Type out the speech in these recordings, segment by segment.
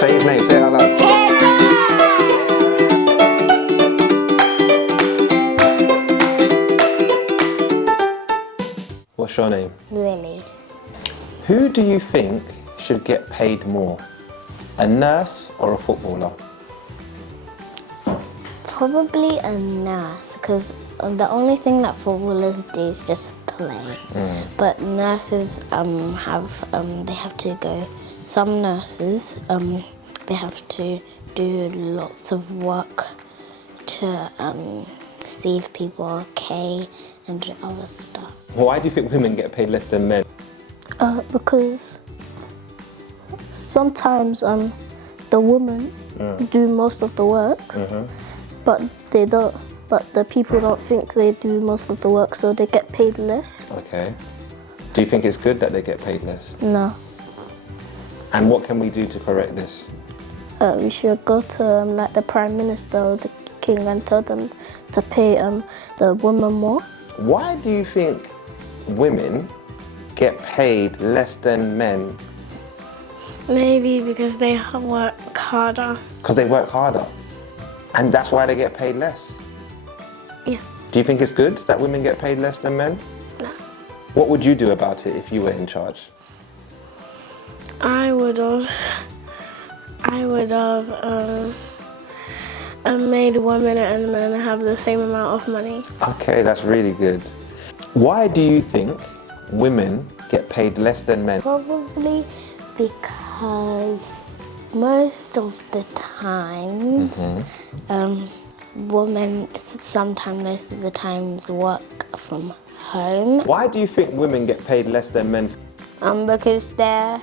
Say his name, say it out loud. What's your name? Lily. Who do you think should get paid more? A nurse or a footballer? Probably a nurse, because the only thing that footballers do is just play. But nurses they have to go. Some nurses they have to do lots of work to see if people are okay and do other stuff. Why do you think women get paid less than men? Because sometimes the women do most of the work, but they don't. But the people don't think they do most of the work, so they get paid less. Okay. Do you think it's good that they get paid less? No. And what can we do to correct this? We should go to like the Prime Minister or the King and tell them to pay the women more. Why do you think women get paid less than men? Maybe because they work harder. Because they work harder. And that's why they get paid less? Yeah. Do you think it's good that women get paid less than men? No. What would you do about it if you were in charge? I would have made women and men have the same amount of money. Okay, that's really good. Why do you think women get paid less than men? Probably because most of the times, women sometimes most of the times work from home. Why do you think women get paid less than men? Because they're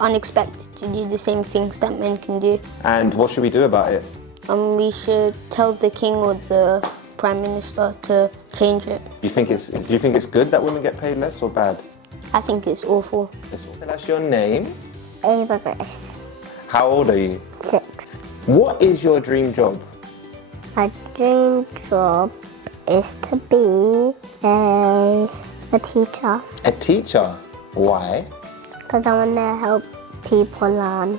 unexpected to do the same things that men can do. And what should we do about it? We should tell the king or the prime minister to change it. Do you think it's good that women get paid less or bad? I think it's awful. Tell us your name. Ava Grace. How old are you? 6. What is your dream job? My dream job is to be a teacher, A teacher. Why? because I want to help people learn.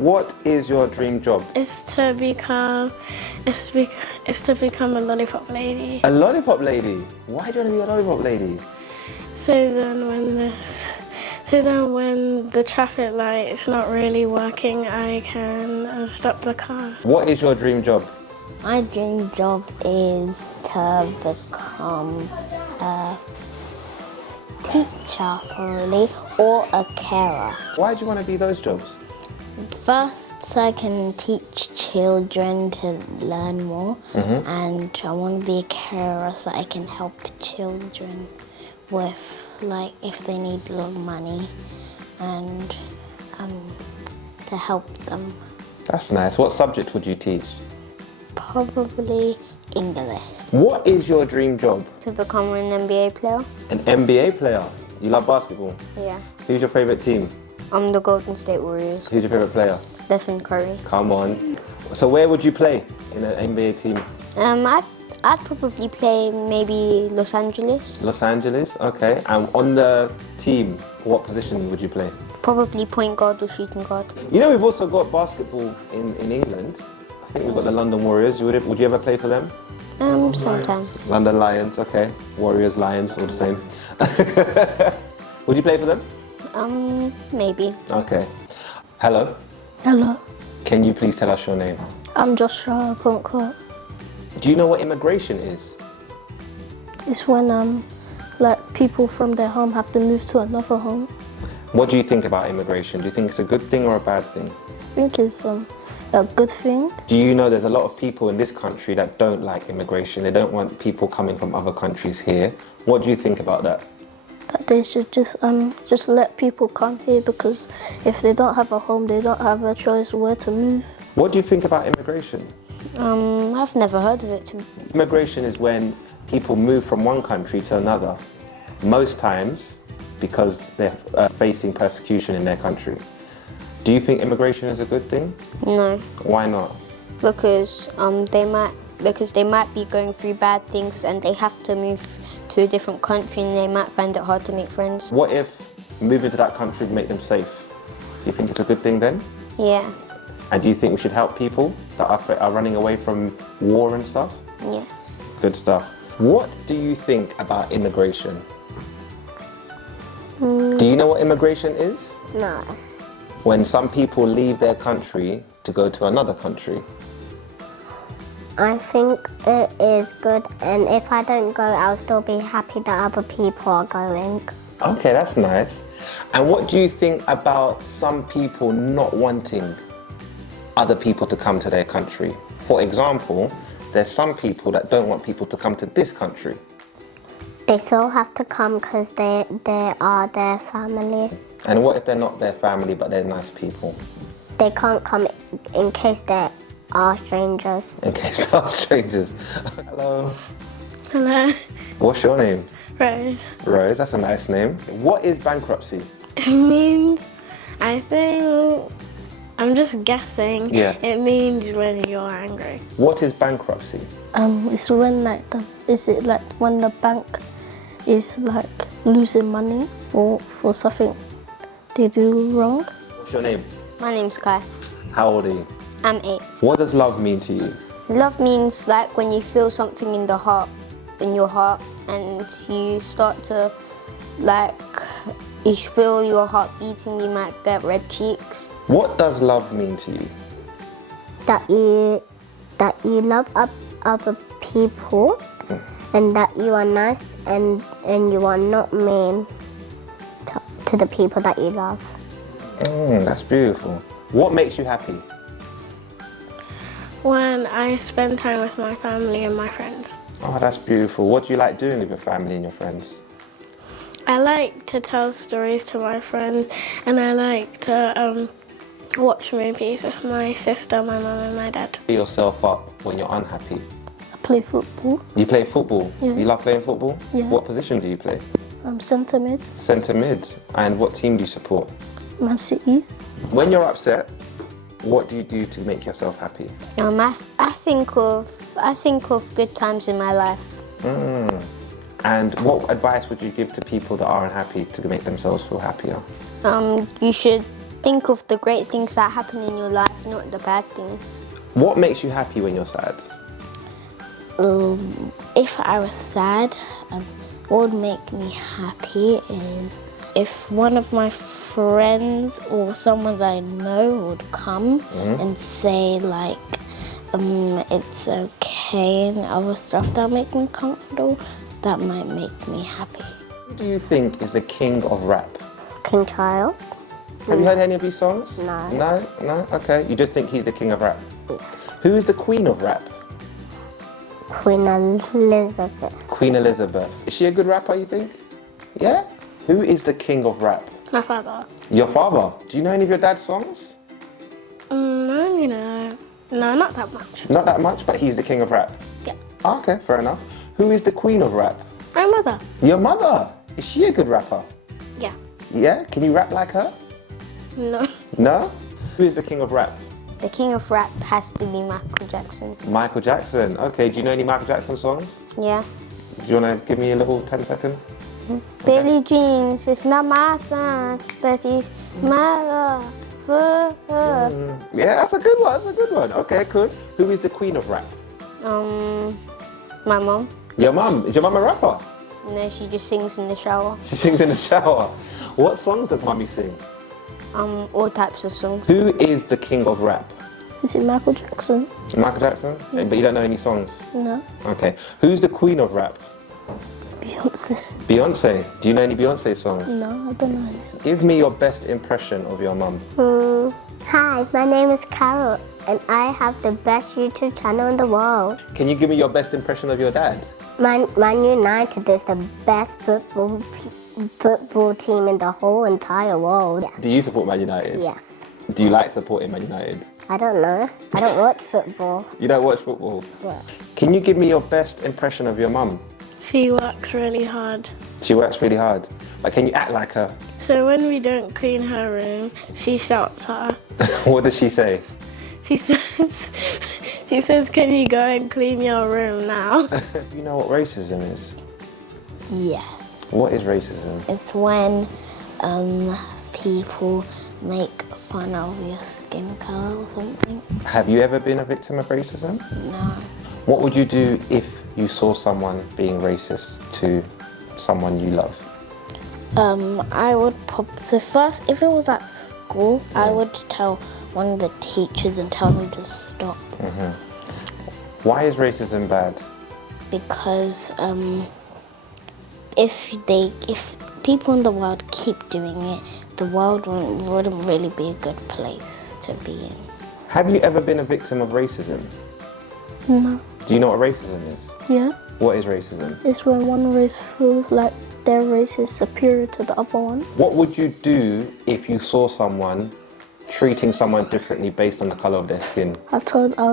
What is your dream job? It's to become a lollipop lady. A lollipop lady. Why do you want to be a lollipop lady? So then when the traffic light is not really working, I can stop the car. What is your dream job? My dream job is to become a teacher, probably, or a carer. Why do you want to be those jobs? First, so I can teach children to learn more, and I want to be a carer so I can help children with, like, if they need a lot of money, and to help them. That's nice. What subject would you teach? Probably English. What is your dream job? To become an NBA player? An NBA player. You love basketball? Yeah. Who's your favourite team? I'm the Golden State Warriors. Who's your favourite player? Stephen Curry. Come on. So where would you play in an NBA team? I'd probably play maybe Los Angeles. Los Angeles? Okay. And on the team, what position would you play? Probably point guard or shooting guard. You know we've also got basketball in England. I think we've got the London Warriors. Would you ever play for them? Sometimes. London Lions, okay. Warriors, Lions, all the same. Would you play for them? Maybe. Okay. Hello. Hello, Can you please tell us your name? I'm Joshua Ponko. Do you know what immigration is? It's when like people from their home have to move to another home. What do you think about immigration? Do you think it's a good thing or a bad thing? I think it's a good thing. Do you know there's a lot of people in this country that don't like immigration? They don't want people coming from other countries here. What do you think about that? That they should just let people come here, because if they don't have a home, they don't have a choice where to move. What do you think about immigration? I've never heard of it. Immigration is when people move from one country to another, most times because they're facing persecution in their country. Do you think immigration is a good thing? No. Why not? Because they might be going through bad things and they have to move to a different country and they might find it hard to make friends. What if moving to that country would make them safe? Do you think it's a good thing then? Yeah. And do you think we should help people that are running away from war and stuff? Yes. Good stuff. What do you think about immigration? Do you know what immigration is? No. When some people leave their country to go to another country. I think it is good, and if I don't go, I'll still be happy that other people are going. Okay, that's nice. And what do you think about some people not wanting other people to come to their country? For example, there's some people that don't want people to come to this country. They still have to come because they are their family. And what if they're not their family but they're nice people? They can't come in case they are strangers. In case they're strangers. Hello. Hello. What's your name? Rose. Rose, that's a nice name. What is bankruptcy? It means, I think, I'm just guessing. Yeah. It means when you're angry. What is bankruptcy? It's when when the bank is like losing money for something they do wrong. What's your name? My name's Kai. How old are you? I'm 8. What does love mean to you? Love means like when you feel something in your heart, and you start to you feel your heart beating, you might get red cheeks. What does love mean to you? That you love other people, and that you are nice and you are not mean to the people that you love. That's beautiful. What makes you happy? When I spend time with my family and my friends. Oh, that's beautiful. What do you like doing with your family and your friends? I like to tell stories to my friends, and I like to watch movies with my sister, my mum and my dad. Pick yourself up when you're unhappy. I play football. You play football? Yeah. You love playing football? Yeah. What position do you play? I'm centre mid, Centre mid. And what team do you support? Man City. When you're upset, what do you do to make yourself happy? I think of good times in my life. And what advice would you give to people that are unhappy to make themselves feel happier? You should think of the great things that happen in your life, not the bad things. What makes you happy when you're sad? If I was sad, what would make me happy is if one of my friends or someone that I know would come and say it's okay and other stuff that make me comfortable, that might make me happy. Who do you think is the king of rap? King Charles? Have you heard any of his songs? No. No? Okay. You just think he's the king of rap? Yes. Who is the queen of rap? Queen Elizabeth. Queen Elizabeth. Is she a good rapper, you think? Yeah? Who is the king of rap? My father. Your father. Do you know any of your dad's songs? No, not that much. Not that much, but he's the king of rap. Yeah. Oh, okay, fair enough. Who is the queen of rap? My mother. Your mother. Is she a good rapper? Yeah. Yeah? Can you rap like her? No. No? Who is the king of rap? The king of rap has to be Michael Jackson. Michael Jackson. Okay, do you know any Michael Jackson songs? Yeah. Do you want to give me a little 10-second? Billie Jeans is not my son, but he's my lover. Yeah, that's a good one. Okay, cool. Who is the queen of rap? My mom. Your mum. Is your mum a rapper? No, she just sings in the shower. She sings in the shower. What songs does mummy sing? All types of songs. Who is the king of rap? Is it Michael Jackson? Michael Jackson? But you don't know any songs? No. Okay. Who's the queen of rap? Beyonce. Beyonce. Do you know any Beyonce songs? No, I don't know this. Give me your best impression of your mum. Hi, my name is Carol, and I have the best YouTube channel in the world. Can you give me your best impression of your dad? Man United is the best football team in the whole entire world. Yes. Do you support Man United? Yes. Do you like supporting Man United? I don't know. I don't watch football. You don't watch football? Yeah. Can you give me your best impression of your mum? She works really hard. She works really hard. Like, can you act like her? So when we don't clean her room, she shouts at her. What does she say? She says, can you go and clean your room now? Do you know what racism is? Yeah. What is racism? It's when people make fun out of your skin color or something. Have you ever been a victim of racism? No. What would you do if you saw someone being racist to someone you love? I would so first, if it was at school, I would tell one of the teachers and tell them to stop. Why is racism bad? Because if people in the world keep doing it, the world wouldn't really be a good place to be in. Have you ever been a victim of racism? No. Do you know what racism is? Yeah. What is racism? It's when one race feels like their race is superior to the other one. What would you do if you saw someone treating someone differently based on the colour of their skin? I'll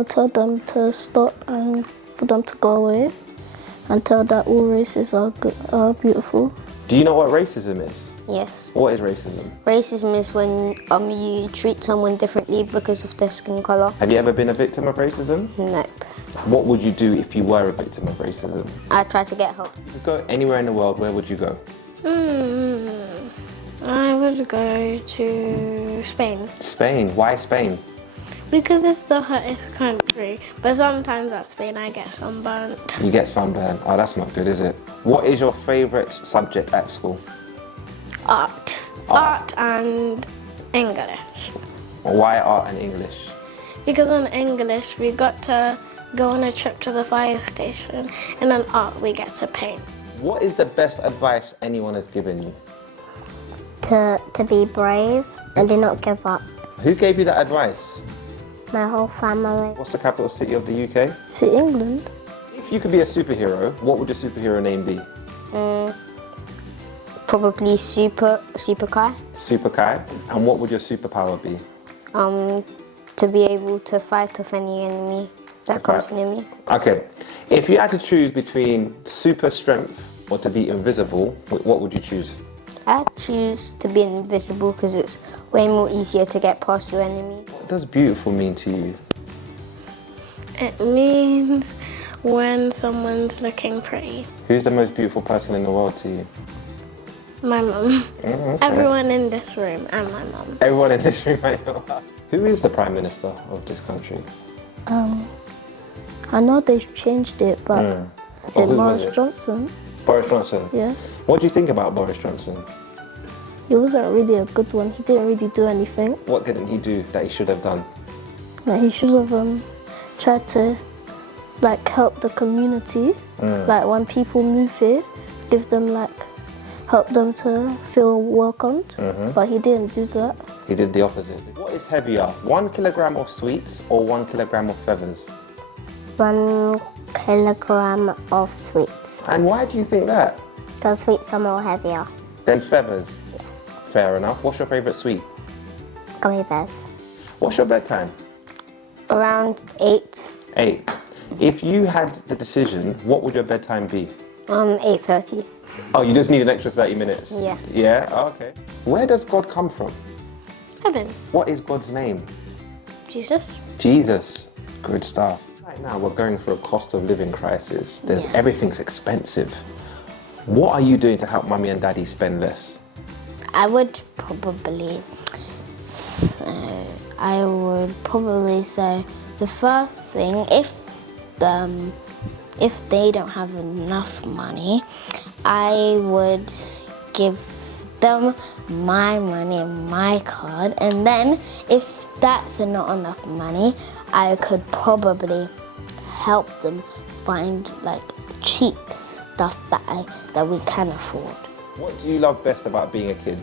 tell them to stop and for them to go away and tell that all races are good, are beautiful. Do you know what racism is? Yes. What is racism? Racism is when you treat someone differently because of their skin colour. Have you ever been a victim of racism? Nope. What would you do if you were a victim of racism? I try to get help. If you could go anywhere in the world, where would you go? I would go to Spain Spain. Why Spain? because it's the hottest country. But sometimes at Spain I get sunburnt. You get sunburn. Oh, that's not good, is it? What is your favourite subject at school? Art and English. Why art and English? Because in English we got to go on a trip to the fire station, and in art we get to paint. What is the best advice anyone has given you? To be brave and do not give up. Who gave you that advice? My whole family. What's the capital city of the UK? See, England, If you could be a superhero, what would your superhero name be? Probably Super Kai. Super Kai. And what would your superpower be? To be able to fight off any enemy that comes near me. Okay. If you had to choose between super strength or to be invisible, what would you choose? I choose to be invisible because it's way more easier to get past your enemy. What does beautiful mean to you? It means when someone's looking pretty. Who's the most beautiful person in the world to you? My mum. Okay. Everyone in this room and my mum. Everyone in this room right now. Who is the Prime Minister of this country? I know they've changed it, but is Oh, it who was Boris it? Johnson? Boris Johnson. Yeah. What do you think about Boris Johnson? He wasn't really a good one. He didn't really do anything. What didn't he do that he should have done? Like he should have tried to help the community. Like when people move here, give them help them to feel welcomed. But he didn't do that. He did the opposite. What is heavier, 1 kilogram of sweets or 1 kilogram of feathers? 1 kilogram of sweets. And why do you think that? Because sweets are more heavier. Than feathers? Yes. Fair enough. What's your favourite sweet? Gummy bears. What's your bedtime? Around 8, 8. If you had the decision, what would your bedtime be? 8:30. Oh, you just need an extra 30 minutes? Yeah. Yeah? Oh, okay. Where does God come from? Heaven. What is God's name? Jesus. Jesus. Good stuff. Right now, we're going through a cost of living crisis. Everything's expensive. What are you doing to help mummy and daddy spend less? I would probably say the first thing, if they don't have enough money, I would give them my money and my card, and then if that's not enough money, I could probably help them find cheap stuff that we can afford. What do you love best about being a kid?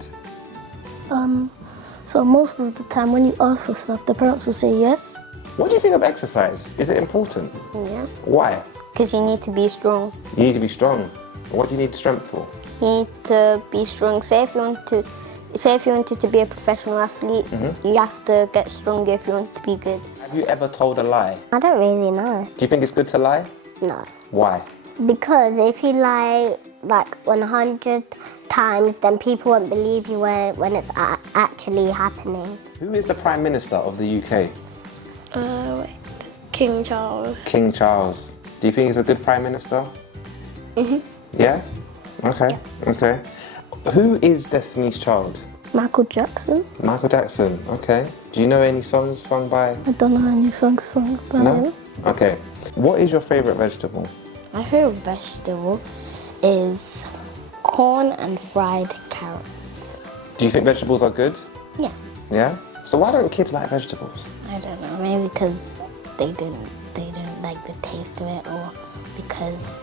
So most of the time when you ask for stuff, the parents will say yes. What do you think of exercise? Is it important? Yeah. Why? Because you need to be strong. You need to be strong. What do you need strength for? You need to be strong. Say if you wanted to be a professional athlete, you have to get stronger if you want to be good. Have you ever told a lie? I don't really know. Do you think it's good to lie? No. Why? Because if you lie 100 times, then people won't believe you when it's actually happening. Who is the Prime Minister of the UK? King Charles. King Charles. Do you think he's a good Prime Minister? Yeah? Okay, okay. Who is Destiny's Child? Michael Jackson. Michael Jackson, okay. Do you know any songs sung by? I don't know any songs sung by No? him. Okay. What is your favourite vegetable? My favorite vegetable is corn and fried carrots. Do you think vegetables are good? Yeah. Yeah? So why don't kids like vegetables? I don't know. Maybe because they don't like the taste of it, or because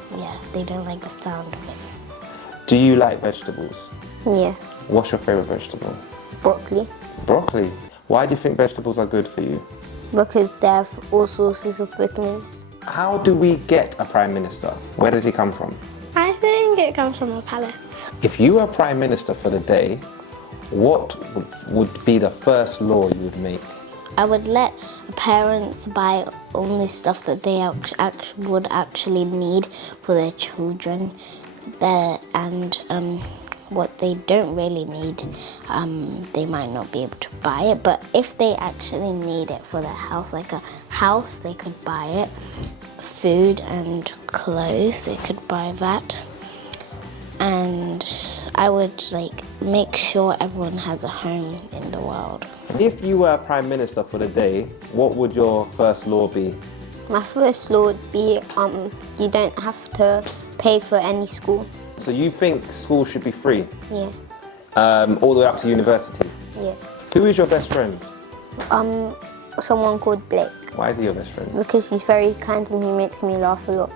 they don't like the sound of it. Do you like vegetables? Yes. What's your favourite vegetable? Broccoli. Broccoli. Why do you think vegetables are good for you? Because they have all sources of vitamins. How do we get a Prime Minister? Where does he come from? I think it comes from a palace. If you were Prime Minister for the day, what would be the first law you would make? I would let parents buy only stuff that they would actually need for their children, and what they don't really need, they might not be able to buy it. But if they actually need it for their house, like a house, they could buy it. Food and clothes, they could buy that. And I would make sure everyone has a home in the world. If you were Prime Minister for the day, what would your first law be? My first law would be you don't have to pay for any school. So you think schools should be free? Yes. All the way up to university? Yes. Who is your best friend? Someone called Blake, Why is he your best friend? because he's very kind and he makes me laugh a lot.